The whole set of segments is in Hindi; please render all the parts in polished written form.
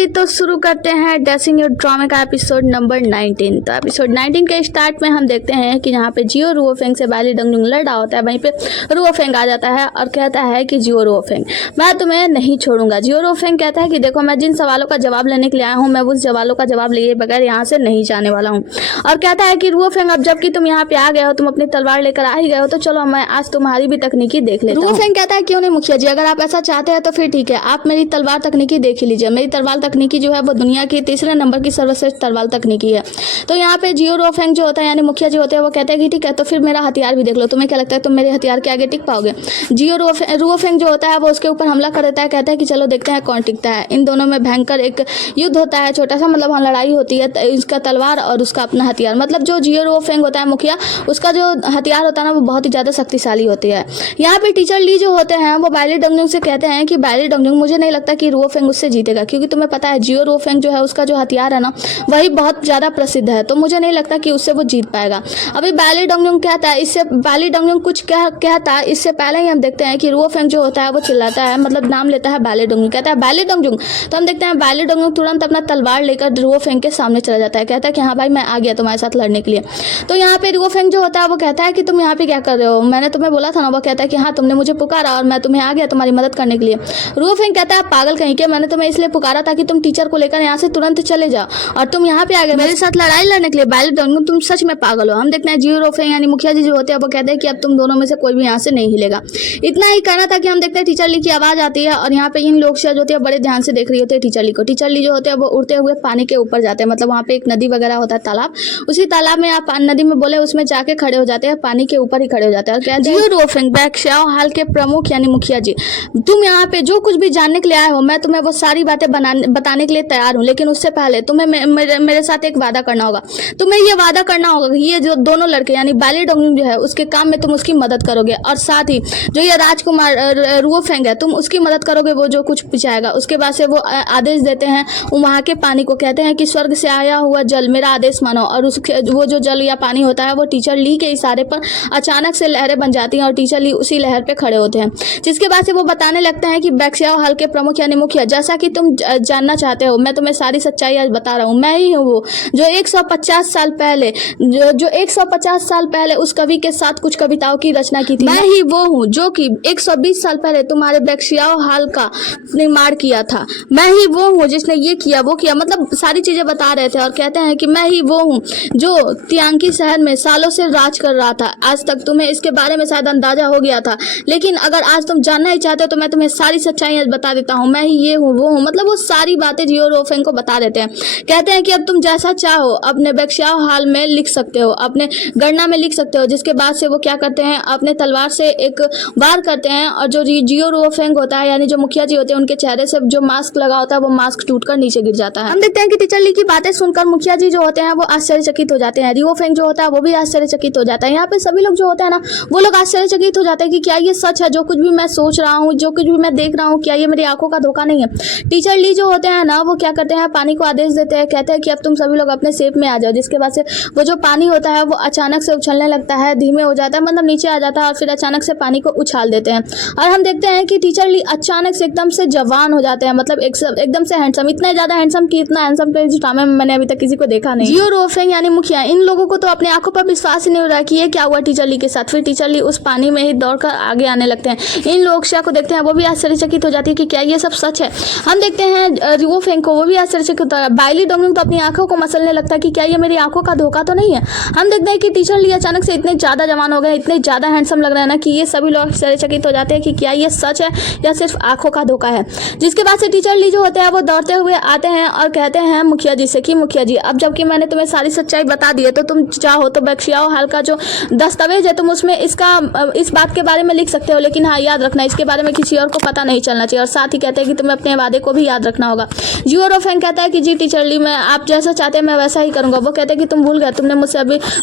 जी, तो शुरू करते हैं ड्रेसिंग योर ड्रामे का एपिसोड नंबर 19। तो एपिसोड 19 के स्टार्ट में हम देखते हैं कि यहाँ पे जियो रुओफेंग से बाली डंगडुंग लड़ रहा होता है। वहीं पे रुओफेंग आ जाता है और कहता है कि जियो रुओफेंग, मैं तुम्हें नहीं छोड़ूंगा। जियो रुओफेंग कहता है कि देखो, मैं जिन सवालों का जवाब लेने के लिए आया हूँ, मैं उस सवालों का जवाब लिए बगैर यहाँ से नहीं जाने वाला हूँ। और कहता है कि रुओफेंग, अब जबकि तुम यहाँ पे आ गए हो, तुम अपनी तलवार लेकर आ ही गए हो, तो चलो मैं आज तुम्हारी भी तकनीकी देख लेता हूँ। रुओफेंग कहता है क्यों नहीं मुखिया जी, अगर आप ऐसा चाहते हैं तो फिर ठीक है, आप मेरी तलवार तकनीकी देख ही लीजिए। मेरी तलवार तकनीकी जो है वो दुनिया की तीसरे नंबर की सर्वश्रेष्ठ तलवार तकनीकी है। तो यहाँ पे जियो रुओफेंग जो होता है यानी मुखिया जी होते हैं, वो कहते हैं कि ठीक है, तो फिर मेरा हथियार भी देख लो। तुम्हें क्या लगता है तुम मेरे हथियार के आगे टिक पाओगे? जियो रुओफेंग जो होता है वो उसके ऊपर हमला कर देता है। कहता है कि चलो देखते हैं कौन टिकता है। इन दोनों में भयंकर एक युद्ध होता है, छोटा सा, मतलब वहाँ लड़ाई होती है। इसका तलवार और उसका अपना हथियार, मतलब जो जियो रुओफेंग होता है मुखिया, उसका जो हथियार होता है ना वो बहुत ही ज़्यादा शक्तिशाली होती है। यहाँ पे टीचर ली जो होते हैं वो बाली डंगडुंग से कहते हैं कि बाली डंगडुंग, मुझे नहीं लगता कि रुओफेंग उससे जीतेगा, क्योंकि तुम्हें पता है जियो रुओफेंग जो है उसका जो हथियार है ना वही बहुत ज़्यादा प्रसिद्ध है। तो मुझे नहीं लगता कि उससे वो जीत पाएगा। अभी बाली डंगडुंग कहता है, इससे बाली डंगडुंग कुछ कहता है, इससे पहले ही हम देखते हैं कि रुओफेंग जो होता है वो चिल्लाता है, मतलब नाम लेता है बाली डंगडुंग, कहता है बाली डंगडुंग। तो हम देखते हैं बाली डंगडुंग तुरंत अपना तलवार लेकर रुओफेंग के सामने चला जाता है। कहता है कि हाँ भाई, मैं आ गया तुम्हारे साथ लड़ने के लिए। तो यहाँ पे रुओफेंग जो होता है वो कहता है कि तुम यहाँ पे क्या कर रहे हो, मैंने तुम्हें बोला था ना। वो कहता है कि हाँ, तुमने मुझे पुकारा और मैं तुम्हें आ गया तुम्हारी मदद करने के लिए। रुओफेंग कहता है पागल कहीं के, मैंने तुम्हें इसलिए पुकारा था कि तुम टीचर को लेकर यहाँ से तुरंत चले जाओ, और तुम यहाँ पे आ गए मेरे साथ लड़ाई लड़ने के लिए। बाली डंगडुंग, तुम सच में पागल हो। हम देखते हैं जियो रुओफेंग यानी मुखिया जी जो होते हैं वो कहते हैं कि अब तुम दोनों में से कोई भी यहाँ से नहीं हिलेगा। इतना ही कहना था कि हम देखते हैं टीचर ली की आवाज आती है, और यहाँ पे इन लोग जो होती है बड़े ध्यान से देख रही होती है टीचर ली को। टीचर ली जो होते हैं वो उड़ते हुए पानी के ऊपर जाते हैं, मतलब वहाँ पे एक नदी वगैरह होता है, तालाब। उसी तालाब में आप नदी में बोले उसमें जाके खड़े हो जाते हैं, पानी के ऊपर ही खड़े हो जाते हैं। और क्या जियो रुओफेंग, बैक्ष्याओ हाल के प्रमुख यानी मुखिया जी, तुम यहाँ पे जो कुछ भी जानने के लिए आए हो, मैं तुम्हें वो सारी बातें बताने के लिए तैयार हूँ, लेकिन उससे पहले तुम्हें मेरे साथ एक वादा करना होगा। तुम्हें ये वादा करना होगा कि ये जो दोनों लड़के यानी बाली डंगडुंग जो है उसके काम में तुम उसकी मदद करोगे, और साथ ही जो ये राजकुमार रुओफेंग है तुम उसकी मदद करोगे, वो जो कुछ पिछाएगा। उसके बाद से वो आदेश देते हैं वहाँ के पानी को, कहते हैं कि स्वर्ग से आया हुआ जल मेरा आदेश मानो। और वो जो जल या पानी होता है वो टीचर ली के इशारे पर अचानक से लहरें बन जाती हैं, और टीचर ली उसी लहर पे खड़े होते हैं। जिसके बाद से वो बताने लगते हैं कि बैक्ष्याओ हाल के प्रमुख यानी मुखिया, जैसा कि तुम जानना चाहते हो, मैं तुम्हें सारी सच्चाई आज बता रहा हूँ। मैं ही हूँ वो जो 150 साल पहले जो 150 साल पहले उस कवि के साथ कुछ कविताओं की रचना की थी। मैं ही वो हूँ जो कि 120 साल पहले तुम्हारे बैक्ष्याओ हाल का निर्माण किया था। मैं ही वो हूँ जिसने ये किया वो किया, मतलब सारी चीजें बता रहे थे। और कहते हैं कि मैं ही वो हूँ जो तियांकी शहर में सालों से राज कर रहा था। आज तक तुम्हें इसके बारे में शायद अंदाजा हो गया था, लेकिन अगर आज तुम जानना ही चाहते हो तो मैं तुम्हें सारी सच्चाई बता देता हूँ। मैं ही ये हूँ वो हूँ, मतलब वो सारी बातें जियो रुओफेंग को बता देते हैं। कहते हैं कि अब तुम जैसा चाहो अपने बैक्ष्याओ हाल में लिख सकते हो, अपने गणना में लिख सकते हो। जिसके बाद से वो क्या करते हैं, अपने तलवार से एक वार करते हैं, और जो जियो रुओफेंग होता है यानी जो मुखिया जी होते हैं उनके चेहरे से जो मास्क लगा होता है वो मास्क टूटकर नीचे गिर जाता है। हम देखते हैं कि टीचर ली की बातें सुनकर मुखिया जी जो होते हैं वो आश्चर्यचकित हो जाते हैं। रुओफेंग जो होता है वो भी आश्चर्यचकित हो जाता है। यहाँ पे सभी लोग जो होते हैं ना वो लोग आश्चर्यचकित हो जाते हैं कि क्या ये सच है, जो कुछ भी मैं सोच रहा हूँ, जो कुछ भी मैं देख रहा हूँ, क्या ये मेरी आंखों का धोखा नहीं है। टीचर ली जो होते हैं ना वो क्या करते हैं, पानी को आदेश देते हैं। कहते हैं कि अब तुम सभी लोग अपने शेप में आ जाओ। जिसके बाद से वो जो पानी होता है वो अचानक से उछलने लगता है, धीमे हो जाता है, मतलब नीचे आ जाता है, और फिर अचानक से पानी को उछाल देते हैं। और हम देखते हैं कि टीचर ली अचानक से एकदम से जवान हो जाते हैं, मतलब एकदम से हैंडसम, इतना ज्यादा हैंडसम कि इतना हैंडसम तो इस ड्रामे में मैंने अभी तक किसी को देखा नहीं। जियो रुओफेंग यानी मुखिया, इन लोगों को तो अपने आंखों पर विश्वास ही नहीं हो रहा कि ये क्या हुआ टीचर ली के साथ। फिर टीचर ली उस पानी में ही दौड़कर आगे आने लगते हैं। इन लोग को देखते हैं वो भी आश्चर्यचकित हो जाती है कि क्या ये सब सच है। हम देखते हैं रुओफेंग को, वो भी आश्चर्यचकित होता है। बाली डंगडुंग तो अपनी आंखों को मसलने लगता है कि क्या ये मेरी आंखों का धोखा तो नहीं है। हम देखते हैं कि टीचर ली अचानक से इतने ज्यादा जवान हो गए, इतने ज्यादा हैंडसम लग रहे हैं ना कि ये सभी लोग आश्चर्यचकित हो जाते हैं कि क्या ये सच है या सिर्फ आंखों का धोखा है। जिसके बाद से टीचर ली जो होते हैं वो दौड़ते हुए आते हैं और कहते हैं मुखिया जी से कि मुखिया जी, अब जबकि मैंने तुम्हें सारी सच्चाई बता दी है तो तुम चाहो तो बैक्ष्याओ हाल का जो दस्तावेज है तुम उसमें इस बात के बारे में लिख सकते हो, लेकिन हाँ याद रखना इसके बारे में किसी और को पता नहीं चलना चाहिए। और साथ ही कहते हैं कि तुम्हें अपने वादे को भी याद रखना होगा। जियो रुओफेंग कहता है कि जी टीचर ली, मैं आप जैसा चाहते हैं मैं वैसा ही करूंगा। वो कहते हैं कि तुम भूल गए,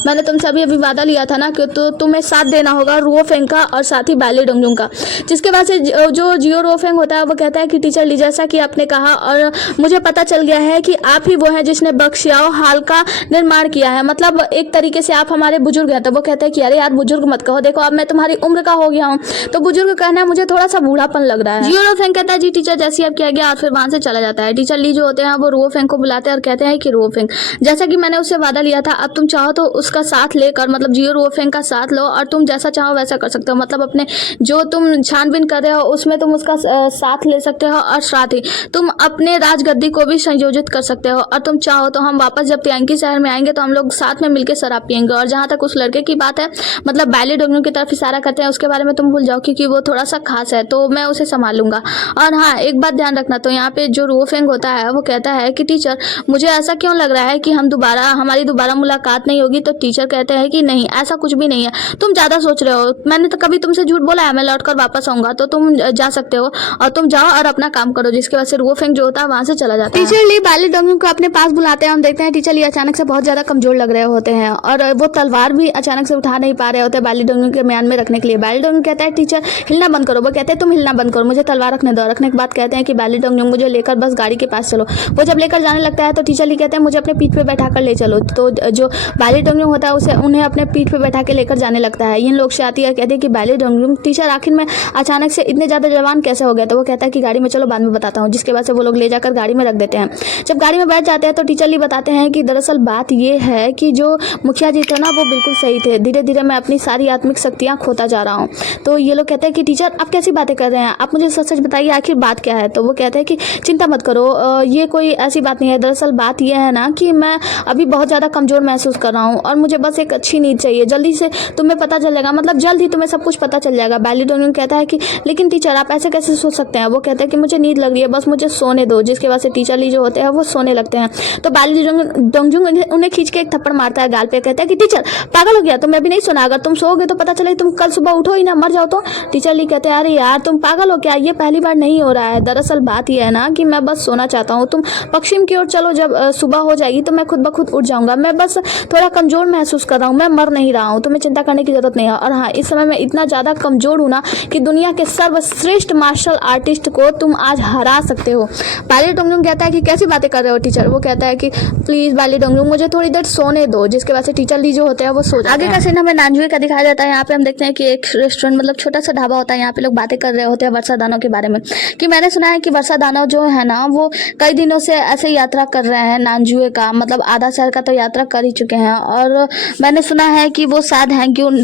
मैंने तुमसे अभी वादा लिया था ना कि तो तुम्हें साथ देना होगा रुओफेंग का और साथ ही बाली डंगडुंग का। जिसके बाद से जो जियो रुओफेंग होता है वो कहता है कि टीचर ली, जैसा कि आपने कहा और मुझे पता चल गया है कि आप ही वो हैं जिसने बैक्ष्याओ हाल का निर्माण किया है, मतलब एक तरीके से आप हमारे बुजुर्ग हैं। तो वो कहते हैं कि अरे यार बुजुर्ग मत कहो, देखो अब मैं तुम्हारी उम्र का हो गया हूँ, तो बुजुर्ग कहना मुझे थोड़ा सा बूढ़ापन लग रहा है। जियो रुओफेंग कहता है जी टीचर जैसी आप किया गया, और फिर वहां से चला जाता है। टीचर ली जो होते हैं वो रुओ फेंग को बुलाते हैं और कहते हैं कि रुओ फेंग, जैसा कि मैंने उससे वादा लिया था, अब तुम चाहो तो उसका साथ लेकर, मतलब जियो रुओ फेंग का साथ लो और तुम जैसा चाहो वैसा कर सकते हो। मतलब अपने जो तुम छानबीन कर रहे हो उसमें तुम उसका साथ ले सकते हो और साथ ही तुम अपने राजगद्दी को भी संयोजित कर सकते हो। और तुम चाहो तो हम वापस जब तियांकी शहर में आएंगे तो हम लोग साथ में मिलकर शराब पियेंगे। और जहाँ तक उस लड़के की बात है, मतलब बैली डोंगनू की तरफ इशारा करते हैं, उसके बारे में तुम भूल जाओ क्योंकि वो थोड़ा सा खास है, तो मैं उसे संभाल लूंगा। और हाँ, एक बात ध्यान रखना, तो यहाँ पे जो रुओ फेंग होता है वो कहता है कि टीचर मुझे ऐसा क्यों लग रहा है कि हमारी दोबारा मुलाकात नहीं होगी। तो टीचर कहते हैं कि नहीं, ऐसा कुछ भी नहीं है, तुम ज्यादा सोच रहे हो, मैंने तो कभी तुमसे झूठ बोला है, मैं लौट कर वापस आऊंगा, तो तुम जा सकते हो और तुम जाओ और अपना काम करो। जिसके वजह से रुओ फेंग जो होता है वहां से चला जाता है। टीचर ली बैली डोंगनू को अपने पास बुलाते हैं। हम देखते हैं टीचर ली अचानक से बहुत ज्यादा कमजोर लग रहे होते हैं और वो तलवार भी अचानक से उठा नहीं पा रहे होते बैली डोंगनू के म्यान में रखने के लिए। बैली डोंगनू कहता है टीचर हिलना बंद करो। वो कहते हैं तुम हिलना बंद करो, मुझे तलवार रखने दो। रखने के बाद कहते हैं कि बैली डोंगनू मुझे लेकर बस गाड़ी के पास चलो। वो जब लेकर जाने लगता है तो टीचर ली कहते हैं मुझे अपने पीठ पे बैठा कर ले चलो। तो जो बैली डोंगनू होता है उसे उन्हें अपने पीठ पे बैठा के लेकर जाने लगता है। इन लोग से आती है, कहते हैं कि बैली डोंगनू टीचर आखिर में अचानक से इतने ज्यादा जवान कैसे हो गया। तो वो कहता है कि गाड़ी में चलो, बाद में बताता हूँ। जिसके बाद से वो लोग ले जाकर गाड़ी में रख देते हैं। जब गाड़ी में बैठ जाते हैं तो टीचर ली बताते हैं कि दरअसल बात ये है कि जो मुखिया जी थे ना वो बिल्कुल सही थे, धीरे धीरे मैं अपनी सारी आत्मिक शक्तियाँ खोता जा रहा हूँ। तो ये लोग कहते हैं कि टीचर आप कैसी बातें कर रहे हैं, आप मुझे सच सच बताइए आखिर बात क्या है। तो वो कहते हैं कि चिंता मत करो, ये कोई ऐसी बात नहीं है। दरअसल बात यह है ना कि मैं अभी बहुत ज़्यादा कमज़ोर महसूस कर रहा हूँ और मुझे बस एक अच्छी नींद चाहिए। जल्दी से तुम्हें पता चल जाएगा, मतलब जल्द ही तुम्हें सब कुछ पता चल जाएगा। बैली डोंगनू कहता है कि लेकिन टीचर आप ऐसे कैसे सोच सकते हैं। वो कहते हैं कि मुझे नींद लग रही है, बस मुझे सोने दो। जिसके बाद से टीचर ली जो होते हैं वो सोने लगते हैं। तो बैली डोंगनू उन्हें खींच के एक थप्पड़ मारता है गाल पे। कहता है कि टीचर पागल हो गया, तुम्हें भी नहीं सुना, अगर तुम सोओगे तो पता चले तुम कल सुबह उठो ही ना, मर जाओ। तो टीचर ली कहते हैं अरे यार तुम पागल हो क्या, ये पहली बार नहीं हो रहा है। दरअसल बात यह है ना कि मैं बस सोना चाहता हूँ, तुम पश्चिम की ओर चलो, जब सुबह हो जाएगी तो मैं खुद ब खुद उठ जाऊंगा। मैं बस थोड़ा कमजोर महसूस कर रहा हूँ, मैं मर नहीं रहा हूँ, तुम्हें चिंता करने की जरूरत नहीं है। और हाँ, इस समय मैं इतना ज्यादा कमजोर हूँ ना कि दुनिया के सर्वश्रेष्ठ मार्शल आर्टिस्ट को तुम आज हरा सकते हो। बैली डोंगनू कहता है कि कैसी बातें कर रहे हो टीचर। वो कहता है कि प्लीज बैली डोंगनू मुझे थोड़ी देर सोने दो। जिसके बाद से टीचर ली जो होते हैं वो सो जाते हैं। आगे का सीन हमें नानजुए का दिखाया जाता है। यहाँ पे हम देखते हैं कि एक रेस्टोरेंट, मतलब छोटा सा ढाबा होता है, यहाँ पे लोग बातें कर रहे होते हैं वर्षा दानव के बारे में कि मैंने सुना है कि वर्षा दानव जो है ना वो कई दिनों से ऐसे यात्रा कर रहे हैं नानजुए का, मतलब आधा शहर का तो यात्रा कर ही चुके हैं। और मैंने सुना है कि वो शायद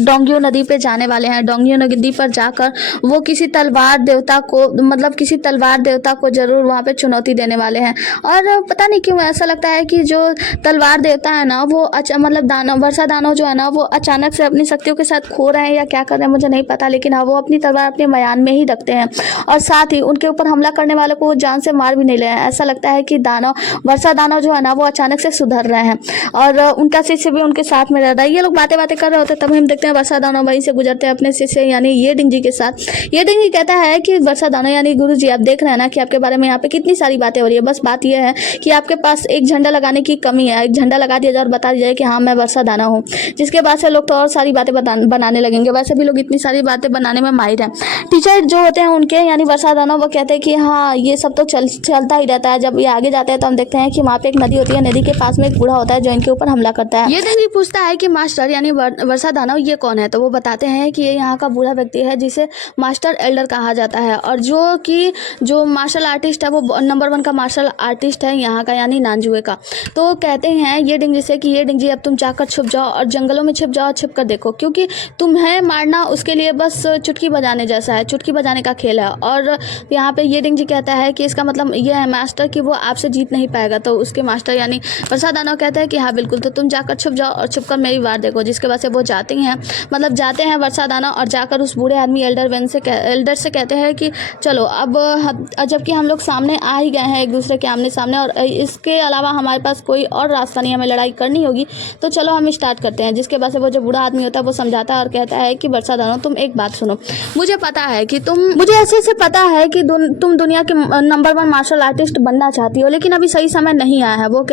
डोंगियो नदी पे जाने वाले हैं। डोंगियो नदी पर जाकर वो किसी तलवार देवता को, मतलब किसी तलवार देवता को जरूर वहाँ पे चुनौती देने वाले हैं। और पता नहीं क्यों ऐसा लगता है कि जो तलवार देवता है ना वो मतलब वर्षा दानव जो है ना वो अचानक से अपनी शक्तियों के साथ खो रहे हैं या क्या कर रहे हैं मुझे नहीं पता, लेकिन हाँ वो अपनी तलवार अपने मयान में ही रखते हैं और साथ ही उनके ऊपर हमला करने वालों को वो जान से मार भी नहीं रहे हैं। ऐसा लगता है कि वर्षा दानव जो है ना वो अचानक से सुधर रहे हैं और उनका शिष्य भी उनके साथ में रह रहा है। ये लोग बातें कर रहे होते हैं, तभी हम देखते हैं वर्षा दानव वहीं से गुजरते हैं अपने शिष्य यानी ये डिंग जी के साथ। ये डिंग जी कहता है कि वर्षा दानव यानी गुरु जी, आप देख रहे हैं ना कि आपके बारे में यहाँ पे कितनी सारी बातें हो रही है, बस बात यह है कि आपके पास एक झंडा लगाने की कमी है। एक झंडा लगा दिया जाए और बता दिया जाए कि हाँ मैं वर्षा दानव हूँ। जिसके बाद से लोग तो और सारी बातें बनाने लगेंगे। वैसे भी लोग इतनी सारी बातें बनाने में माहिर हैं। टीचर जो होते हैं उनके यानी वर्षा दानव वो कहते हैं कि हाँ ये सब तो चलता ही रहता है। जब ये आगे जाते हैं तो हम देखते हैं कि वहाँ पे एक नदी होती है, नदी के पास में एक बूढ़ा होता है जो इनके ऊपर हमला करता है। ये देखिए पूछता है कि मास्टर यानी वर्षा दानव ये कौन है। तो वो बताते हैं कि ये यहाँ का बूढ़ा व्यक्ति है जिसे मास्टर एल्डर कहा जाता है और जो मार्शल आर्टिस्ट है वो नंबर 1 का मार्शल आर्टिस्ट है यहाँ का यानी नानजुए का। तो कहते हैं ये डिंग जी से कि ये डिंग जी अब तुम जाकर छुप जाओ और जंगलों में छुप जाओ, छुप कर देखो, क्योंकि तुम्हें मारना उसके लिए बस चुटकी बजाने जैसा है, चुटकी बजाने का खेल है। और यहाँ पे ये डिंग जी कहता है कि इसका मतलब ये है मास्टर कि वो आपसे जीत नहीं पाएगा। तो उसके मास्टर यानी वर्षा दानव कहते हैं कि हाँ बिल्कुल, तो तुम जाकर छुप जाओ और छुप कर मेरी वार देखो। जिसके बाद से वो जाते हैं वर्षा दानव और जाकर उस बूढ़े आदमी एल्डर से कहते हैं कि चलो अब जबकि हम लोग सामने आ ही गए हैं एक दूसरे के आमने सामने और इसके अलावा हमारे पास कोई और रास्ता नहीं, हमें लड़ाई करनी होगी, तो चलो हम स्टार्ट करते हैं। जिसके बाद से वो जो बूढ़ा आदमी होता है वो समझाता है और कहता है कि वर्षा दानव तुम एक बात सुनो, मुझे पता है कि मुझे ऐसे पता है कि तुम दुनिया के नंबर 1 मार्शल आर्टिस्ट बनना चाहती हो, लेकिन अभी सही समय नहीं आया है। वो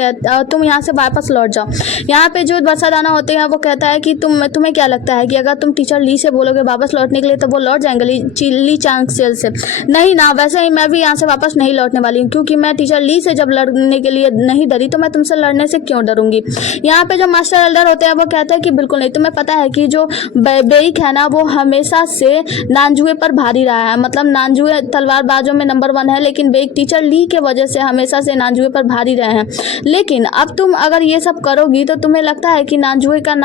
तुम यहाँ से वापस लौट जाओ। यहाँ पे जो वर्षा दानव होते हैं वो कहता है कि तुम्हें क्या लगता है कि अगर तुम टीचर ली से बोलोगे वापस लौटने के लिए तो वो लौट जाएंगे ली चांगसेल से? नहीं ना, वैसे ही मैं भी यहाँ से वापस नहीं लौटने वाली हूँ, क्योंकि मैं टीचर ली से जब लड़ने के लिए नहीं डरी तो मैं तुमसे लड़ने से क्यों डरूंगी। यहाँ पे जो मास्टर एल्डर होते हैं वो कहते हैं कि बिल्कुल नहीं, तुम्हें पता है कि जो बेइक है ना वो हमेशा से नानजुए पर भारी रहा है, मतलब नानजुए तलवारबाजों में नंबर 1 है, लेकिन बेइक टीचर मास्टर ली के वजह से हमेशा से नानजुए पर भारी रहे हैं, लेकिन अब तुम अगर ये सब करोगी तो तुम्हें लगता है कि नानजुए का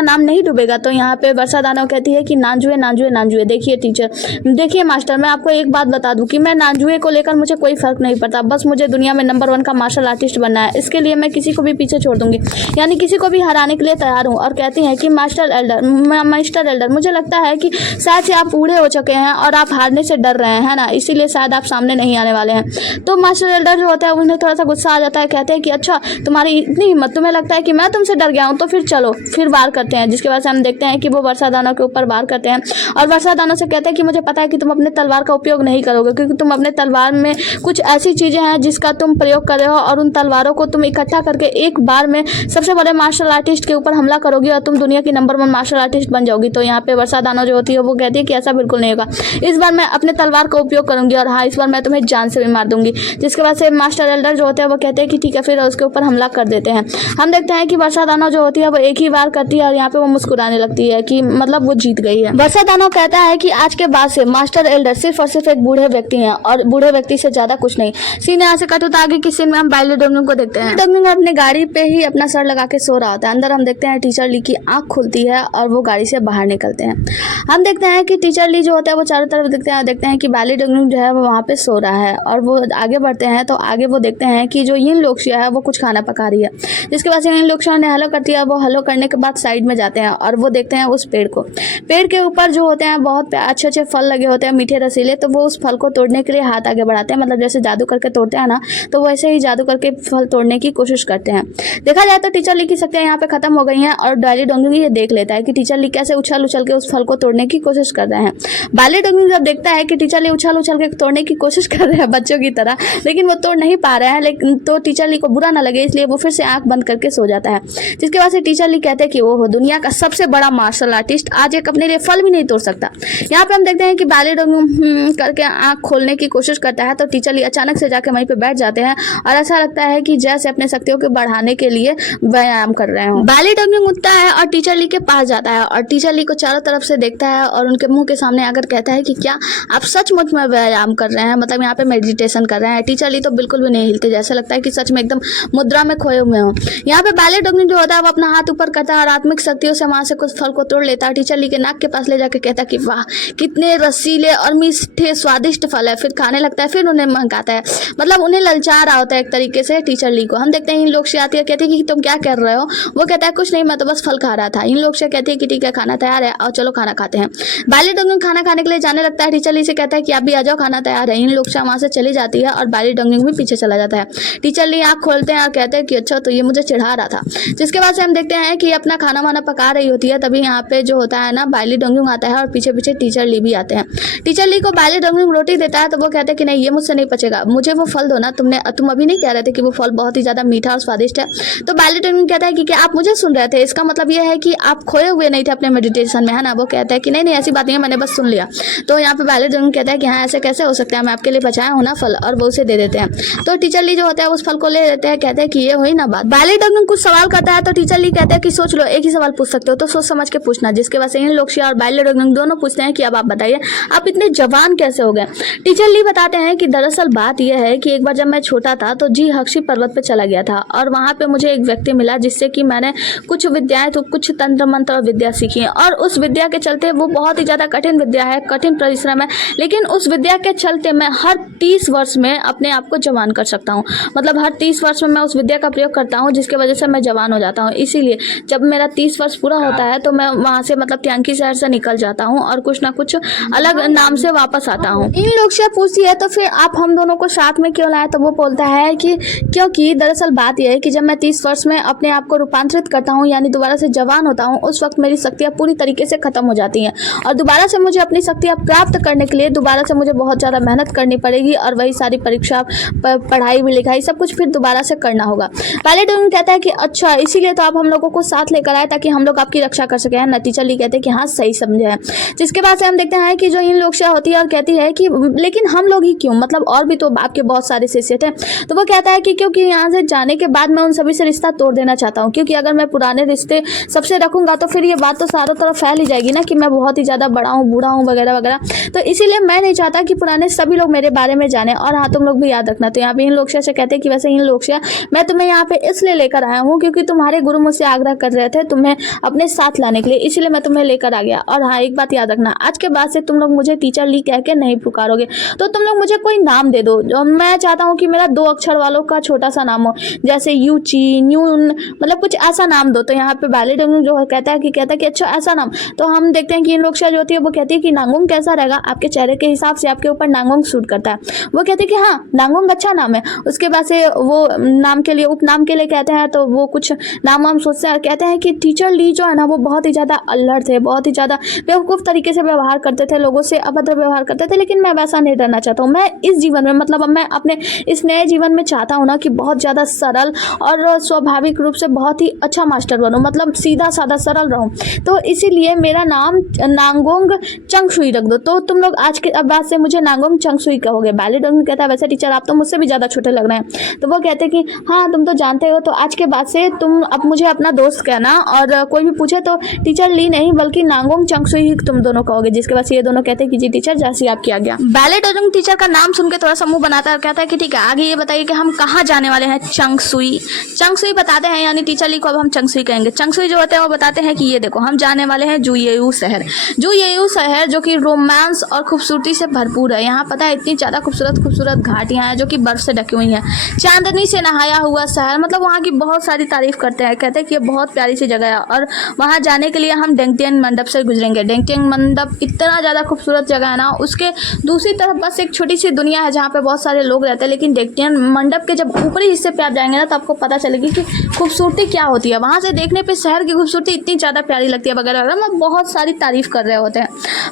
नाम नहीं डूबेगा। तो यहाँ पे वर्षा दानव कहती है कि नानजुए नानजुए नानजुए। देखिए टीचर, देखिए मास्टर, मैं आपको एक बात बता दूं कि मैं नानजुए को लेकर मुझे कोई फर्क नहीं पड़ता, बस मुझे दुनिया में नंबर 1 का मार्शल आर्टिस्ट बनना है। इसके लिए मैं किसी को भी पीछे छोड़ दूंगी, यानी किसी को भी हराने के लिए तैयार हूँ। और कहती हैं कि मास्टर एल्डर, मुझे लगता है कि शायद से आप बूढ़े हो चुके हैं और आप हारने से डर रहे हैं, है ना, इसीलिए शायद आप सामने नहीं आने वाले हैं। तो मास्टर एल्डर जो होता है उन्हें थोड़ा सा गुस्सा आ जाता है, कहते हैं कि अच्छा तुम्हारी इतनी हिम्मत, तुम्हें लगता है कि मैं तुमसे डर गया हूँ, तो फिर चलो फिर वार करते हैं। जिसके बाद से हम देखते हैं कि वो वर्षा दानव के ऊपर वार करते हैं और वर्षा दानव से कहते हैं कि मुझे पता है कि तुम अपने तलवार का उपयोग नहीं करोगे, क्योंकि तुम अपने तलवार में कुछ ऐसी चीज़ें हैं जिसका तुम प्रयोग कर रहे हो और उन तलवारों को तुम इकट्ठा करके एक बार में सबसे बड़े मार्शल आर्टिस्ट के ऊपर हमला करोगी और तुम दुनिया की नंबर 1 मार्शल आर्टिस्ट बन जाओगी। तो यहाँ पे वर्षा दानव जो होती है वो कहती है कि ऐसा बिल्कुल नहीं होगा, इस बार मैं अपने तलवार का उपयोग करूंगी और हाँ, इस बार मैं तुम्हें जान से भी मार दूंगी। जिसके बाद से मास्टर एल्डर जो होते हैं वो कहते हैं कि ठीक है, फिर उसके ऊपर हमला कर देते हैं। हम देखते हैं कि वर्षा दानव जो होती है वो एक ही बार करती है और यहाँ पे वो मुस्कुराने लगती है कि मतलब वो जीत गई है। वर्षा दानव कहता है कि आज के बाद से मास्टर एल्डर सिर्फ और सिर्फ एक बूढ़े व्यक्ति हैं और बूढ़े व्यक्ति से ज्यादा कुछ नहीं। सीन यहाँ से कट होता है आगे की सीन में हम बाइली डोंगुंग को देखते हैं। डोंगुंग अपनी गाड़ी पे ही अपना सर लगा के सो रहा होता है। अंदर हम देखते हैं टीचर ली की आंख खुलती है और वो गाड़ी से बाहर निकलते हैं। हम देखते हैं कि टीचर ली जो होता है वो चारों तरफ देखते हैं कि बाइली डोंगुंग जो है वो वहाँ पे सो रहा है और वो आगे बढ़ते हैं तो आगे वो देखते हैं कि जो यिन लोक्शिया है वो कुछ खाना पका रही है। जिसके बाद से यिन लोक्शिया ने हेलो करती है। वो हेलो करने के बाद साइड में जाते हैं और वो देखते हैं उस पेड़ को। पेड़ के ऊपर जो होते हैं बहुत अच्छे अच्छे फल लगे होते हैं, मीठे रसीले। तो वो उस फल को तोड़ने के लिए हाथ आगे बढ़ाते हैं, मतलब जैसे जादू करके तोड़ते हैं ना, तो वैसे ही जादू करके फल तोड़ने की कोशिश करते हैं। देखा जाए तो टीचर ली की शक्तियां यहाँ पे खत्म हो गई हैं और बाइली डोंगुंग ये देख लेता है कि टीचर ली कैसे उछल उछल के उस फल को तोड़ने की कोशिश कर रहे हैं। बाइली डोंगुंग जब देखता है कि टीचर ली उछल उछल के तोड़ने की कोशिश कर रहे हैं बच्चों की तरह, लेकिन वो तोड़ नहीं पा रहे हैं, लेकिन तो टीचर ली को बुरा ना लगे इसलिए वो फिर से आंख बंद करके सो जाता है। जिसके बाद से टीचर ली कहते हैं कि वो दुनिया का सबसे बड़ा मार्शल आर्टिस्ट आज एक अपने लिए फल भी नहीं तोड़ सकता। यहाँ पे हम देखते हैं कि बाइली डोंगुंग करके आंख खोलने की कोशिश करता है तो टीचर ली अचानक से जाके वहीं पे बैठ जाते हैं और ऐसा लगता है कि जैसे अपने शक्तियों को बढ़ाने के लिए व्यायाम कर रहे हो। बाइली डोंगुंग उठता है और टीचर ली के पास जाता है और टीचर ली को चारों तरफ से देखता है और उनके मुंह के सामने आकर कहता है कि क्या आप सचमुच में व्यायाम कर रहे हैं, मतलब यहाँ पे मेडिटेशन कर रहे हैं। टीचर ली तो बिल्कुल भी नहीं हिलते, जैसा लगता है कि सच में एकदम मुद्रा में खोए हुए हो। यहाँ पे बाइली डोंगुंग जो होता है वो अपना हाथ ऊपर करता है और आत्मिक शक्तियों से वहां से कुछ फल को तोड़ लेता है। टीचर ली के नाक के पास ले जाकर कहता है कि वाह कितने रसीले और मीठे स्वादिष्ट फल है। फिर खाने लगता है, फिर उन्हें महकाता है, मतलब उन्हें ललचा रहा होता है एक तरीके से टीचर ली को। हम देखते हैं इन लोग से आती है, कहती है कि तुम क्या कर रहे हो। वो कहता है कुछ नहीं, मैं तो बस फल खा रहा था। इन लोग से कहती है कि ठीक है खाना तैयार है और चलो खाना खाते हैं। बाइली डोंगुंग खाना खाने के लिए जाने लगता है। टीचर ली से कहता है कि आप भी आ जाओ, खाना तैयार है। इन लोग से वहां से चली जाती है और बाइली डोंगुंग भी पीछे चला जाता है। टीचर ली आँख खोलते हैं और कहते हैं कि अच्छा तो ये मुझे चिढ़ा रहा था। जिसके बाद से हम देखते हैं कि अपना खाना वाना पका रही होती है। तभी यहाँ पे जो होता है ना बाइली डोंगुंग आता है और पीछे पीछे टीचर ली भी आते हैं। टीचर ली को बाइली डोंगुंग रोटी देता है तो वो कहते हैं कि नहीं ये मुझसे नहीं पचेगा, मुझे वो फल दो ना। तुम अभी नहीं कह रहे थे कि वो फल बहुत ही ज्यादा मीठा और स्वादिष्ट है। तो बाइली डोंगुंग कहता है कि क्या आप मुझे सुन रहे थे, इसका मतलब ये है कि आप खोए हुए नहीं थे अपने मेडिटेशन में, है ना। वो कहता है कि नहीं ऐसी बात नहीं है, मैंने बस सुन लिया। तो यहाँ पे बाइली डोंगुंग कहता है कि हाँ ऐसे कैसे हो सकता है, मैं आपके लिए बचाया हूँ ना फल, और वो उसे दे देते हैं। तो टीचर ली जो होता है उस फल को ले लेते हैं, कहते हैं कि ये हुई ना बात। बाइली डोंगुंग कुछ सवाल करता है तो टीचर ली कहते हैं कि सोच लो, एक ही सवाल पूछ सकते हो तो सोच समझ के पूछना। जिसके बाद से इन लोग और बाइली डोंगुंग दोनों पूछते हैं कि अब आप बताइए आप इतने जवान कैसे हो गए। टीचर ली बताते हैं कि दरअसल बात यह है कि एक बार जब मैं छोटा था तो जी हक्षी पर्वत पे चला गया था और वहाँ पे मुझे एक व्यक्ति मिला जिससे कि मैंने कुछ विद्याएं तो कुछ तंत्र मंत्र और विद्या सीखी और उस विद्या के चलते वो बहुत ही ज़्यादा कठिन विद्या है, कठिन परिश्रम है, लेकिन उस विद्या के चलते मैं हर 30 वर्ष में अपने आप को जवान कर सकता हूँ। मतलब हर 30 वर्ष में मैं उस विद्या का प्रयोग करता हूँ जिसकी वजह से मैं जवान हो जाता हूँ। इसीलिए जब मेरा 30 वर्ष पूरा होता है तो मैं वहाँ से मतलब त्यांकी शहर से निकल जाता हूँ और कुछ ना कुछ अलग नाम से वापस आता हूँ। इन लोग से पूछती है तो फिर आप हम दोनों को साथ में क्यों लाए, तो वो बोलता है कि क्योंकि दरअसल बात यह है कि जब मैं 30 वर्ष में अपने आप को रूपांतरित करता हूँ यानी दोबारा से जवान होता हूँ, उस वक्त मेरी शक्तियाँ पूरी तरीके से खत्म हो जाती हैं और दोबारा से मुझे अपनी शक्तियाँ प्राप्त करने के लिए दोबारा से मुझे बहुत ज़्यादा मेहनत करनी पड़ेगी और वही सारी परीक्षा पढ़ाई भी लिखाई सब कुछ फिर दोबारा से करना होगा। बाइली डोंगुंग कहता है कि अच्छा इसीलिए तो आप हम लोगों को साथ लेकर आए ताकि हम लोग आपकी रक्षा कर सकें। टीचर ली कहते हैं कि हाँ सही समझे हैं। जिसके बाद से हम देखते हैं कि जो इन लोग से होती है और कहती है कि लेकिन हम लोग ही क्यों, मतलब और भी तो आपके बहुत सारे शिष्य थे। तो वो कहता है कि क्योंकि यहाँ से जाने के बाद मैं उन सभी से रिश्ता तोड़ देना चाहता हूँ, क्योंकि अगर मैं पुराने रिश्ते सबसे रखूंगा तो फिर ये बात तो चारों तरफ फैल ही जाएगी ना कि मैं बहुत ही ज़्यादा बड़ा हूँ, बूढ़ा हूँ वगैरह वगैरह। तो इसीलिए मैं नहीं चाहता कि पुराने सभी सभी लोग मेरे बारे में जाने। और हाँ, तुम लोग भी याद रखना। तो यहाँ पे इन लोकशिया से कहते हैं कि वैसे इन लोकशिया, मैं तुम्हें यहाँ पे इसलिए लेकर आया हूँ क्योंकि तुम्हारे गुरु मुझसे आग्रह कर रहे थे तुम्हें अपने साथ लाने के लिए, इसलिए मैं तुम्हें लेकर आ गया। और हाँ, एक बात याद रखना, आज के बाद से तुम लोग मुझे टीचर ली कह के नहीं पुकारोगे, तो तुम लोग मुझे कोई नाम दे दो। मैं चाहता हूँ कि मेरा 2 अक्षर वालों का छोटा सा नाम हो, जैसे यूची, न्यून, मतलब कुछ ऐसा नाम दो। तो यहाँ पे बैली डंगुंग जो कहता है कि अच्छा ऐसा नाम। तो हम देखते हैं कि इन लोकशिया जो होती है वो कहती है कि नांगोंग कैसा रहेगा, आपके चेहरे के हिसाब से आपके ऊपर नांगोंग सूट करता है। वो कहते हैं कि हाँ, नांगोंग अच्छा नाम है। उसके बाद से वो नाम के लिए, उपनाम के लिए कहते हैं, तो वो कुछ नाम हम सोचते हैं। कहते हैं कि टीचर ली जो है ना वो बहुत ही ज़्यादा अल्लड़ थे, बहुत ही ज़्यादा बेवकूफ़ तरीके से व्यवहार करते थे, लोगों से अभद्र व्यवहार करते थे, लेकिन मैं वैसा नहीं रहना चाहता हूँ। मैं इस जीवन में, मतलब मैं अपने इस नए जीवन में चाहता हूँ ना कि बहुत ज़्यादा सरल और स्वाभाविक रूप से बहुत ही अच्छा मास्टर बनूँ, मतलब सीधा साधा सरल रहूँ। तो इसीलिए मेरा नाम नांगोंग चंगशुई रख दो। तो तुम लोग आज के बाद से मुझे नांगोंग चंगशुई कहोगे। बैली डंगुंग कहता है वैसे टीचर आप तो मुझसे भी ज़्यादा छोटे लग रहे हैं। तो वो कहते हैं कि हाँ, तुम तो जानते हो, तो आज के बाद से तुम अब मुझे अपना दोस्त कहना, और कोई भी पूछे तो टीचर ली नहीं बल्कि नांगोंग चंगशुई ही तुम दोनों कहोगे। जिसके बाद से ये दोनों कहते हैं कि जी टीचर, जैसे आपकी आज्ञा। बैली डंगुंग टीचर का नाम सुन के थोड़ा सा मुंह बनाता है और कहता है कि ठीक है, आगे ये बताइए कि हम कहाँ जाने वाले हैं। चंगशुई चंगशुई बताते हैं, यानी टीचर ली को अब हम चंगशुई कहेंगे। चंगशुई जो होते हैं वो बताते हैं कि ये देखो, हम जाने वाले हैं जुयेयू शहर। जुयेयू शहर जो कि रोमांस और खूबसूरती से भरपूर है। यहाँ पता है इतनी ज़्यादा खूबसूरत घाटियाँ हैं जो कि बर्फ से ढकी हुई हैं। चांदनी से नहाया हुआ शहर, मतलब वहाँ की बहुत सारी तारीफ करते हैं, कहते हैं कि ये बहुत प्यारी सी जगह है। और वहाँ जाने के लिए हम डेंगटियन मंडप से गुजरेंगे। डेंगटियन मंडप इतना ज़्यादा खूबसूरत जगह है ना, उसके दूसरी तरफ बस एक छोटी सी दुनिया है जहाँ पे बहुत सारे लोग रहते हैं। लेकिन डेंगटियन मंडप के जब ऊपरी हिस्से पे आप जाएंगे ना, तो आपको पता चलेगी कि खूबसूरती क्या होती है। वहाँ से देखने पे शहर की खूबसूरती इतनी ज़्यादा प्यारी लगती है वगैरह वगैरह, मतलब बहुत सारी तारीफ कर रहे होते हैं।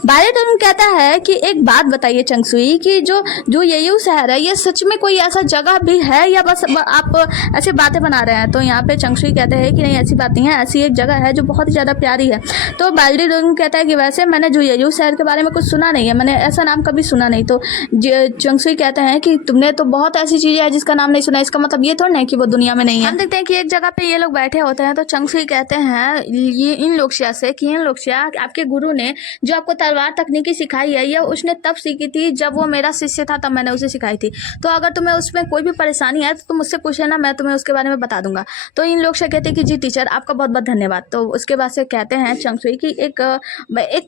बैली डंगुंग कहता है कि एक बात बताइए चंगशुई कि जो जुयेयू शहर है, ये सच में कोई ऐसा जगह भी है या बस आप ऐसी बातें बना रहे हैं। तो यहाँ पे चंगशुई कहते हैं कि नहीं, ऐसी बात नहीं है, ऐसी एक जगह है जो बहुत ही ज़्यादा प्यारी है। तो बैली डंगुंग कहता है कि वैसे मैंने जुयेयू शहर के बारे में कुछ सुना नहीं है, मैंने ऐसा नाम कभी सुना नहीं। तो चंगशुई कहते हैं कि तुमने तो बहुत ऐसी चीज़ें हैं जिसका नाम नहीं सुना, इसका मतलब ये थोड़ा नहीं कि वो दुनिया में नहीं है। हम देखते हैं कि एक जगह पे ये लोग बैठे होते हैं। तो चंगशुई कहते हैं ये इन लोकशिया से कि इन लोकशिया, आपके गुरु ने जो आपको तलवार तकनीकी सिखाई है, ये उसने तब सीखी थी जब वो मेरा शिष्य था, तब मैंने उसे सिखाई थी। तो अगर तुम्हें उसमें कोई भी परेशानी है तो तुम मुझसे पूछ लेना, मैं तुम्हें उसके बारे में बता दूंगा। तो इन लोकशिया कहते हैं कि जी टीचर, आपका बहुत बहुत धन्यवाद। तो उसके बाद से कहते हैं चंगशुई कि एक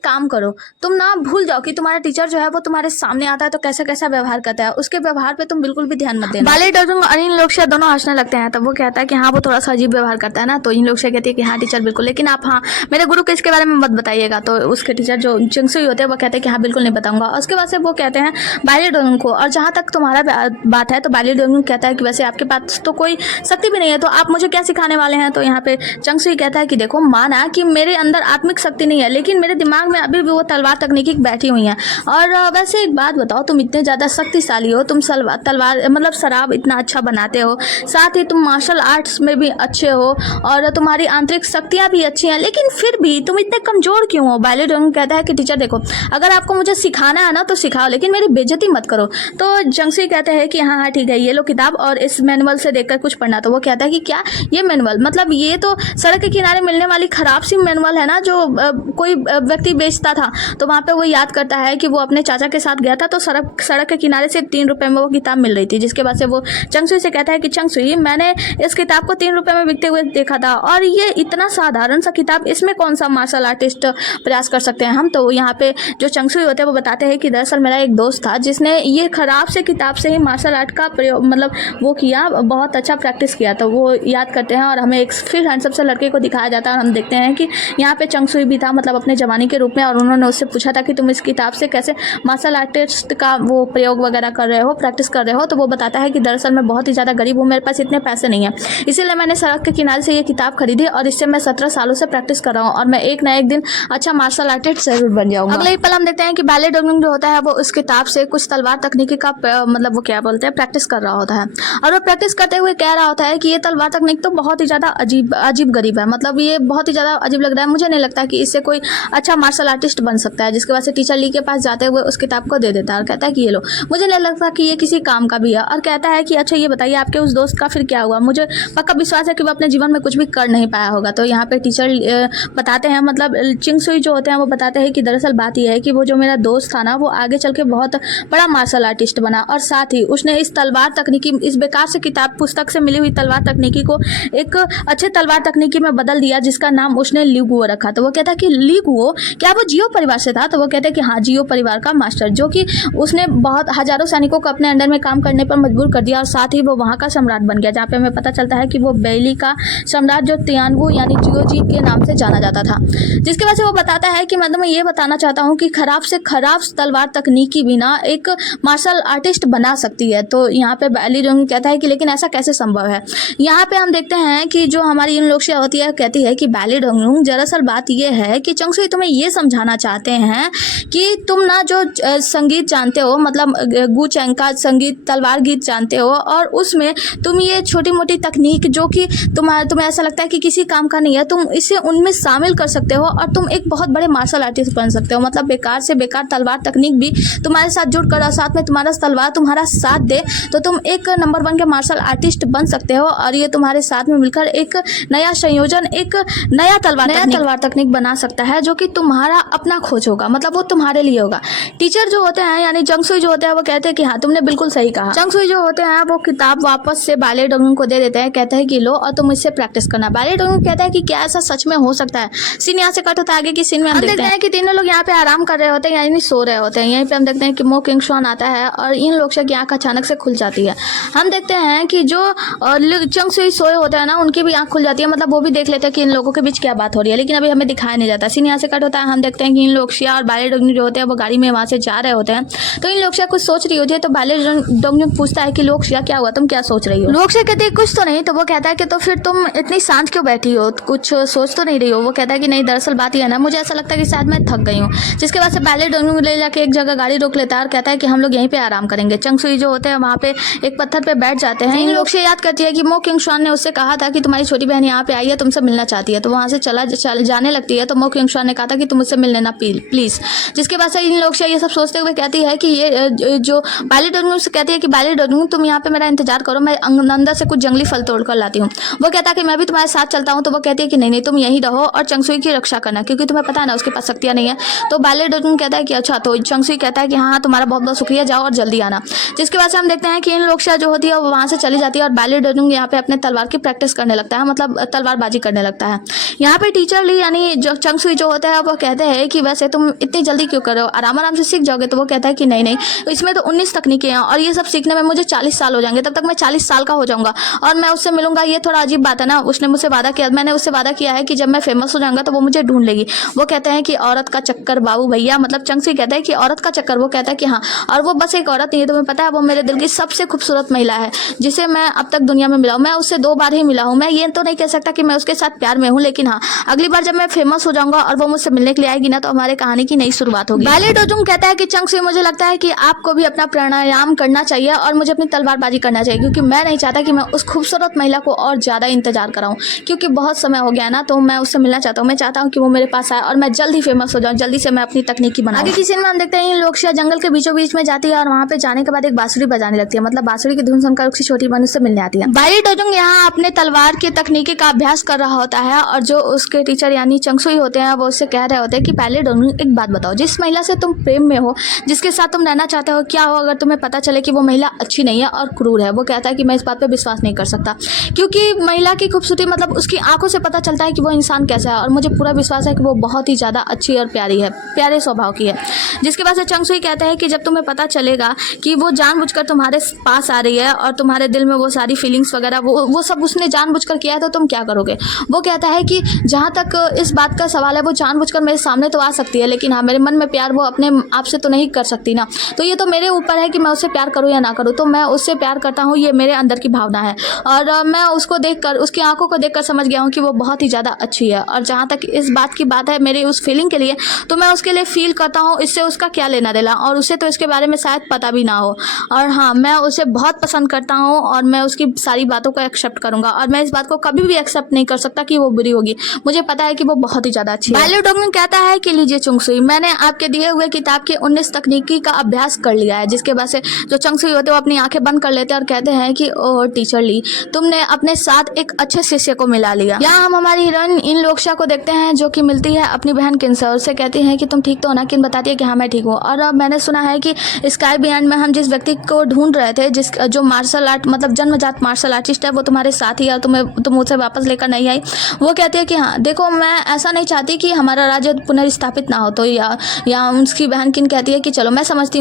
काम करो, तुम ना भूल जाओ कि तुम्हारा टीचर जो है वो तुम्हारे सामने आता है तो कैसा कैसा व्यवहार करता है, उसके व्यवहार पे तुम बिल्कुल भी ध्यान मत देना। बैली डंगुंग और इन लोकशिया दोनों हंसने लगते हैं। तब वो कहता है कि हाँ, वो थोड़ा सा अजीब व्यवहार करता है ना। तो इन लोकशिया कहती है कि हाँ टीचर बिल्कुल, लेकिन आप हाँ मेरे गुरु के इसके बारे में मत बताइएगा। तो उसके टीचर जो चंगशुई होते हैं वो कहते हैं कि हाँ बिल्कुल नहीं बताऊंगा। उसके बाद से वो कहते हैं बैली डंगुंग को, और जहाँ तक तुम्हारा बात है तो बैली डंगुंग कहता है कि वैसे आपके पास तो कोई शक्ति भी नहीं है, तो आप मुझे क्या सिखाने वाले हैं। तो यहाँ पे चंगशुई कहता है कि देखो, माना कि मेरे अंदर आत्मिक शक्ति नहीं है, लेकिन मेरे दिमाग में अभी भी वो तलवार तकनीकी बैठी हुई है। और वैसे एक बात बताओ, तुम इतने ज़्यादा शक्तिशाली हो, तुम तलवार मतलब शराब इतना अच्छा बनाते हो, साथ ही तुम मार्शल आर्ट्स में भी अच्छे हो और तुम्हारी आंतरिक शक्तियाँ भी अच्छी हैं, लेकिन फिर भी तुम इतने कमज़ोर क्यों हो। बैली डंगुंग कहता है कि टीचर देखो, अगर आपको मुझे सिखाना है ना तो सिखाओ, लेकिन मेरी बेइज्जती मत करो। तो चंगशुई कहते हैं कि हाँ हाँ ठीक है, ये लो किताब और इस मैनुअल से देखकर कुछ पढ़ना। तो वो कहता है कि क्या ये मैनुअल, मतलब ये तो सड़क के किनारे मिलने वाली खराब सी मैनुअल है ना, जो कोई व्यक्ति बेचता था। तो वहाँ पे वो याद करता है कि वो अपने चाचा के साथ गया था, तो सड़क के किनारे से 3 रुपये में वो किताब मिल रही थी। जिसके बाद से वो चंगशुई से कहता है कि चंगशुई, मैंने इस किताब को 3 रुपये में बिकते हुए देखा था, और ये इतना साधारण सा किताब, इसमें कौन सा मार्शल आर्टिस्ट प्रयास कर सकते हैं हम। तो यहाँ पे जो चंगशुई होते हैं वो बताते हैं कि दरअसल मेरा एक दोस्त था जिसने ये खराब से किताब से ही मार्शल आर्ट का प्रयोग, मतलब वो किया, बहुत अच्छा प्रैक्टिस किया। तो वो याद करते हैं और हमें एक फिर हैंडसम से लड़के को दिखाया जाता है और हम देखते हैं कि यहाँ पे चंगशुई भी था, मतलब अपने जवानी के रूप में, और उन्होंने उससे पूछा था कि तुम इस किताब से कैसे मार्शल आर्टिस्ट का वो प्रयोग वगैरह कर रहे हो, प्रैक्टिस कर रहे हो। तो वो बताता है कि दरअसल मैं बहुत ही ज़्यादा गरीब हूँ, मेरे पास इतने पैसे नहीं है, इसीलिए मैंने सड़क के किनारे से ये किताब खरीदी और इससे मैं 17 सालों से प्रैक्टिस कर रहा हूँ और मैं एक ना एक दिन अच्छा मार्शल आर्टिस्ट जरूर बन जाऊँगा। अगले ही पल हम देखते हैं कि बैली डंगुंग जो होता है वो उस किताब से कुछ तलवार तकनीकी का मतलब वो क्या बोलते हैं प्रैक्टिस कर रहा होता है, और वो प्रैक्टिस करते हुए कह रहा होता है कि ये तलवार तकनीक तो बहुत ही ज़्यादा अजीब गरीब है, मतलब ये बहुत ही ज़्यादा अजीब लग रहा है, मुझे नहीं लगता कि इससे कोई अच्छा मार्शल आर्टिस्ट बन सकता है। जिसके बाद से टीचर ली के पास जाते हुए उस किताब को दे देता है और कहता है कि ये लो, मुझे नहीं लगता कि ये किसी काम का भी है। और कहता है कि अच्छा ये बताइए आपके उस दोस्त का फिर क्या हुआ, मुझे पक्का विश्वास है कि वो अपने जीवन में कुछ भी कर नहीं पाया होगा। तो यहाँ पे टीचर बताते हैं, मतलब चंगशुई जो होते हैं वो बताते हैं कि दरअसल बात यह है कि वो जो मेरा दोस्त था ना, वो आगे चल के बहुत बहुत बड़ा मार्शल आर्टिस्ट बना और साथ ही उसने इस तलवार तकनीकी, इस बेकार से किताब पुस्तक से मिली हुई तलवार तकनीकी को एक अच्छे तलवार तकनीकी में बदल दिया, जिसका नाम उसने ली गुओ रखा। तो वो कहता है कि ली गुओ क्या वो जियो परिवार से था? तो वो कहते हैं कि हाँ, जियो परिवार का मास्टर, जो कि उसने बहुत हजारों सैनिकों को अपने अंडर में काम करने पर मजबूर कर दिया और साथ ही वो वहाँ का सम्राट बन गया, जहाँ पे हमें पता चलता है कि वो बैली का सम्राट जो तियानवू यानी जियोजी के नाम से जाना जाता था। जिसके वजह से वो बताता है कि मतलब मैं ये बताना चाहता हूँ कि खराब से खराब तलवार तकनीकी भी ना एक मार्शल आर्टिस्ट बना सकती है। तो यहाँ पे बैली डोंग कहता है कि लेकिन ऐसा कैसे संभव है? यहाँ पे हम देखते हैं कि जो हमारी इन लोग से होती है कहती है कि बैली डोंग दरअसल बात ये है कि चंगसुई तुम्हें ये समझाना चाहते हैं कि तुम ना जो संगीत जानते हो, मतलब गु चैंग का संगीत तलवार गीत जानते हो, और उसमें तुम ये छोटी मोटी तकनीक जो कि तुम्हें ऐसा लगता है कि किसी काम का नहीं है, तुम इसे उनमें शामिल कर सकते हो और तुम एक बहुत बड़े मार्शल आर्टिस्ट बन सकते हो। मतलब बेकार से बेकार तलवार तकनीक भी तुम्हारे साथ जुड़कर और साथ में तुम्हारा तलवार तुम्हारा साथ दे तो तुम एक नंबर 1 के मार्शल आर्टिस्ट बन सकते हो और ये तुम्हारे साथ में मिलकर एक नया संयोजन, एक नया तलवार तकनीक बना सकता है जो कि तुम्हारा अपना खोज होगा, मतलब वो तुम्हारे लिए होगा। टीचर जो होते हैं यानी चंगसुई जो होते हैं वो कहते हैं कि हाँ, तुमने बिल्कुल सही कहा। चंगसुई जो होते हैं वो किताब वापस से बैली डोंग को दे देते हैं, कहते हैं कि लो और तुम इससे प्रैक्टिस करना। बैली डोंग कहता है कि क्या ऐसा सच में हो सकता है? सीन यहाँ से कट होता है आगे की सीन में हम देखते हैं कि तीनों लोग यहाँ पे आराम कर रहे होते हैं यानी सो रहे होते हैं। यहीं पे हम देखते हैं कि मो किंगशुआन आता है और इन लोग की आंख अचानक से खुल जाती है। हम देखते हैं कि जो चंगसुई सोए होते हैं ना उनकी भी आंख खुल जाती है, मतलब वो भी देख लेते हैं कि इन लोगों के बीच क्या बात हो रही है, लेकिन अभी हमें दिखाया नहीं जाता। सीन यहाँ से कट होता है, हम देखते हैं कि इन लोक्शिया और बैली डोंग जो होते हैं वो गाड़ी में वहाँ से जा रहे होते हैं। तो इन लोक्शिया कुछ सोच रही होती है, तो बैली डोंग पूछता है कि लोक्शिया क्या हुआ, तुम क्या सोच रही हो? लोक्शिया कहती है कुछ तो नहीं। तो वो कहता है कि तो फिर तुम इतनी शांत क्यों बैठी हो, कुछ सोच तो नहीं रही हो? वो कहता है कि नहीं, दरअसल बात यह है ना, मुझे ऐसा लगता है कि शायद मैं थक गई हूँ। जिसके बाद से बैली डोंग ले जाके एक जगह गाड़ी रोक लेता है और कहता है कि हम लोग यहीं पे आराम करेंगे। चंगसुई जो होते हैं वहाँ पे एक पत्थर पे बैठ जाते हैं। इन लोग से याद करती है कि मो किंगशुआन ने उससे कहा था कि तुम्हारी छोटी बहन यहाँ पे आई है, तुमसे मिलना चाहती है। तो वहाँ से जाने लगती है। तो मो किंगशुआन ने कहा था कि तुम मुझसे मिल लेना प्लीज। जिसके बाद से इन लोग से ये सब सोचते हुए कहती है कि ये जो बैली डोंग से कहती है कि बैली डोंग तुम यहाँ पे मेरा इंतजार करो, मैं अंदर से कुछ जंगली फल तोड़ कर लाती हूँ। वो कहता है कि मैं भी तुम्हारे साथ चलता हूँ। तो वो कहती है कि नहीं, तुम यहीं रहो और चंगसुई की रक्षा करना, क्योंकि तुम्हें पता है ना उसके पास शक्तियाँ नहीं है। तो बैली डोंग कहता है कि अच्छा। तो चंगसुई कहता है कि हाँ, तुम्हारा बहुत बहुत शुक्रिया, जाओ और जल्दी आना। जिसके बाद से हम देखते हैं कि इन लोग जो होती है वो वहाँ से चली जाती है और बैली डोंग यहाँ पे अपने तलवार की प्रैक्टिस करने लगता है, मतलब तलवारबाजी करने लगता है। यहाँ पे टीचर ली यानी जो चंगसुई जो होता है वो कहते हैं कि वैसे तुम इतनी जल्दी क्यों कर रहे हो, आराम से सीख जाओगे। तो वो कहता है कि नहीं, इसमें तो 19 तकनीकें हैं और ये सब सीखने में मुझे 40 साल हो जाएंगे, तब तक मैं 40 साल का हो जाऊंगा और मैं उससे मिलूंगा। ये थोड़ा अजीब बात है ना। उसने मुझसे वादा किया, मैंने उससे वादा किया है कि जब मैं फेमस हो जाऊंगा तो वो मुझे ढूंढ लेगी। वो कहते हैं कि औरत का चक्कर बाबू भैया, मतलब चंगसुई कहता है कि औरत का चक्कर। वो कहता है कि हाँ, और वो बस एक औरत नहीं है, तुम्हें पता है वो मेरे दिल की सबसे खूबसूरत महिला है जिसे मैं अब तक दुनिया में मिला हूँ। मैं उससे 2 बार ही मिला हूँ। मैं ये तो नहीं कह सकता कि मैं उसके साथ प्यार में हूँ, लेकिन हाँ, अगली बार जब मैं फेमस हो जाऊंगा और वो मुझसे मिलने के लिए आएगी ना तो हमारे कहानी की नई शुरुआत होगी। बैली डोंग कहता है कि चंगसुई, मुझे लगता है कि आपको भी अपना प्राणायाम करना चाहिए और मुझे अपनी तलवारबाजी करना चाहिए, क्योंकि मैं नहीं चाहता कि मैं उस खूबसूरत महिला को और ज्यादा इंतजार कराऊं, क्योंकि बहुत समय हो गया ना। तो मैं उससे मिलना चाहता हूँ। मैं चाहता हूँ कि वो मेरे पास आए और मैं जल्दी फेमस हो जाऊँ, जल्दी से मैं अपनी तकनीकी बनाऊं। आगे की सीन में हम देखते हैं लोक्शिया जंगल के बीचों बीच में जाती है और वहाँ पे जाने के बाद एक बांसुरी बजाने लगती है, मतलब बांसुरी की धुन सुनकर उसकी छोटी बहन उससे मिलने आती है। बैली डोंग यहाँ अपने तलवार की तकनीकी का अभ्यास कर रहा होता है और जो उसके टीचर यानी चंगसुई होते हैं वो उससे कह रहे होते हैं कि बैली डोंग, एक बात बताओ, जिस महिला से तुम प्रेम में हो, जिसके साथ तुम रहना चाहते हो, क्या हो अगर तुम्हें पता चले कि वो महिला अच्छी नहीं है और क्रूर है? वो कहता है कि मैं इस बात पे विश्वास नहीं कर सकता, क्योंकि महिला की खूबसूरती मतलब उसकी आंखों से पता चलता है कि वो इंसान कैसा है और मुझे पूरा विश्वास है कि वो बहुत ही ज़्यादा अच्छी और प्यारी है, प्यारे स्वभाव की है। जिसके बाद से चंगसुई कहते हैं कि जब तुम्हें पता चलेगा कि वो जानबूझकर तुम्हारे पास आ रही है और तुम्हारे दिल में वो सारी फीलिंग्स वगैरह वो सब उसने जानबूझकर किया है तो तुम क्या करोगे? वो कहता है कि जहाँ तक इस बात का सवाल है वो जानबूझकर मेरे सामने तो आ सकती है, लेकिन हाँ, मेरे मन में प्यार वो अपने आप से तो नहीं कर सकती ना। तो ये तो मेरे ऊपर है कि मैं उससे प्यार करूँ या ना करूँ। तो मैं उससे प्यार करता हूँ, ये मेरे अंदर की भावना है और मैं उसको देखकर, उसकी आंखों को देखकर समझ गया हूँ कि वो बहुत ही ज़्यादा अच्छी है। और जहाँ तक इस बात की बात है मेरी उस फीलिंग के लिए, तो मैं उसके लिए फील करता हूँ, इससे उसका क्या लेना देना, और उसे तो इसके बारे में शायद पता भी ना हो। और हाँ, मैं उसे बहुत पसंद करता हूँ और मैं उसकी सारी बातों को एक्सेप्ट करूँगा और मैं इस बात को कभी भी एक्सेप्ट नहीं कर सकता कि वो बुरी होगी। मुझे पता है कि वो बहुत ही ज़्यादा अच्छी है। बैली डोंग कहता है कि लीजिए चंगसुई, मैंने आपके दिए हुए किताब के 19 तकनीकी का अभ्यास कर लिया है। जिसके बाद से जो चंगसुई होते हैं वो अपनी आंखें बंद कर लेते हैं और कहते हैं कि ओह टीचर ली, तुमने अपने साथ एक अच्छे शिष्य को मिला लिया। यहाँ हम हमारी हीरोइन इन लोक्शिया को देखते हैं जो कि मिलती है अपनी बहन किन से, उससे कहती है कि तुम ठीक तो हो ना? किन बताती है कि हाँ मैं ठीक हूँ और मैंने मैंने सुना है कि स्काई बियॉन्ड में हम जिस व्यक्ति को ढूंढ रहे थे, जो मार्शल आर्ट मतलब जन्मजात मार्शल आर्टिस्ट है, वो तुम्हारे साथ ही है और तुम उसे वापस लेकर नहीं आई। वो कहती है कि हाँ देखो, मैं ऐसा नहीं चाहती कि हमारा राज्य पुनर्स्थापित ना हो। तो या उसकी बहन किन कहती है कि चलो मैं समझती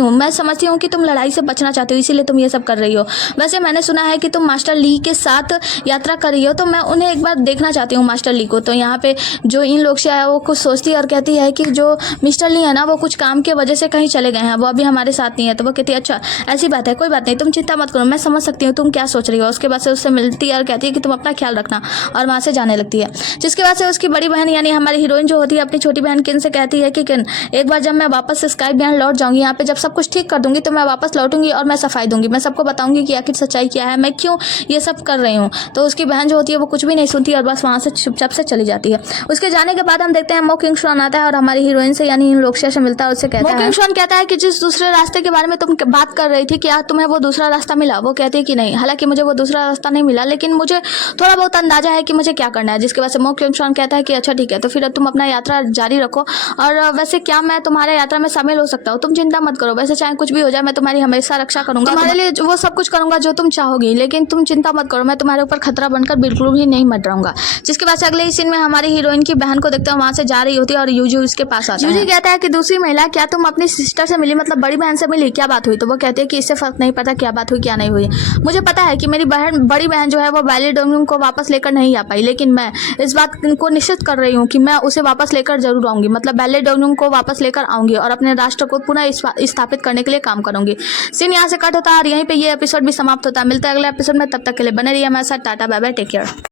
हूँ कि तुम लड़ाई से बचना चाहती हो, इसीलिए तुम ये सब कर रही हो। वैसे मैंने सुना है कि तुम मास्टर ली के साथ यात्रा कर रही हो, तो मैं उन्हें एक बार देखना चाहती हूँ, मास्टर ली को। तो यहाँ पे जो इन लोग से है वो कुछ सोचती है और कहती है कि जो मिस्टर ली है ना, वो कुछ काम की वजह से कहीं चले गए हैं, वो अभी हमारे साथ नहीं है। तो वो कहती है अच्छा ऐसी बात है, कोई बात नहीं, तुम चिंता मत करो, मैं समझ सकती हूँ तुम क्या सोच रही हो। उसके बाद से उससे मिलती है और कहती है कि तुम अपना ख्याल रखना, और वहाँ से जाने लगती है। जिसके बाद से उसकी बड़ी बहन यानी हमारी हीरोइन जो होती है अपनी छोटी बहन किन से कहती है कि किन, एक बार जब मैं वापस स्काई बियॉन्ड लौट जाऊंगी, यहाँ पे जब सब कुछ ठीक कर दूंगी, तो मैं वापस लौटूंगी और मैं सफाई दूंगी, मैं सबको बताऊंगी कि आखिर सच्चाई क्या है, मैं क्यों ये सब कर रही हूँ। तो उसकी बहन जो होती है वो कुछ भी नहीं सुनती और बस वहाँ से चुपचाप से चली जाती है। उसके जाने के बाद हम देखते हैं मो किंग स्वान आता है और हमारी हीरोइन से यानी इन लोक्शिया से मिलता है। उससे कहता है, मो किंग स्वान कहता है कि जिस दूसरे रास्ते के बारे में तुम बात कर रही थी, क्या तुम्हें वो दूसरा रास्ता मिला? वो कहती है कि नहीं, हालांकि मुझे वो दूसरा रास्ता नहीं मिला, लेकिन मुझे थोड़ा बहुत अंदाजा है कि मुझे क्या करना है। जिसके वजह से मो किंग स्वान कहता है कि अच्छा ठीक है, तो फिर तुम अपना यात्रा जारी रखो, और वैसे क्या मैं तुम्हारे यात्रा में शामिल हो सकता हूँ? तुम चिंता मत करो, वैसे चाहे कुछ भी हो जाए मैं तुम्हारी हमेशा रक्षा करूंगा, तुम्हारे लिए वो सब कुछ करूंगा जो तुम चाहोगी, लेकिन तुम चिंता मत करो, मैं तुम्हारे ऊपर खतरा बनकर बिल्कुल भी नहीं मंडराऊंगा। जिसके बाद से अगले ही सीन में हमारी हीरोइन की बहन को देखते हैं, वहां से जा रही होती है और यूजी उसके पास आता है। यूजी कहता है कि दूसरी महिला, क्या तुम अपनी सिस्टर से मिली, मतलब बड़ी बहन से मिली, क्या बात हुई? तो वो कहती है कि इससे फर्क नहीं पड़ता क्या बात हुई क्या नहीं हुई, मुझे पता है कि मेरी बड़ी बहन जो है वो बैली डोंगुंग को वापस लेकर नहीं आ पाई, लेकिन मैं इस बात को निश्चित कर रही हूँ कि मैं उसे वापस लेकर जरूर आऊंगी, मतलब बैली डोंगुंग को वापस लेकर आऊंगी और अपने राष्ट्र को पुनः स्थापित करने के लिए काम करूंगी। सीन यहाँ से कट होता है और यहीं पे ये एपिसोड भी समाप्त होता है। मिलता है अगले एपिसोड में, तब तक के लिए बने रहिए हमारे साथ। Tata bye bye, take care.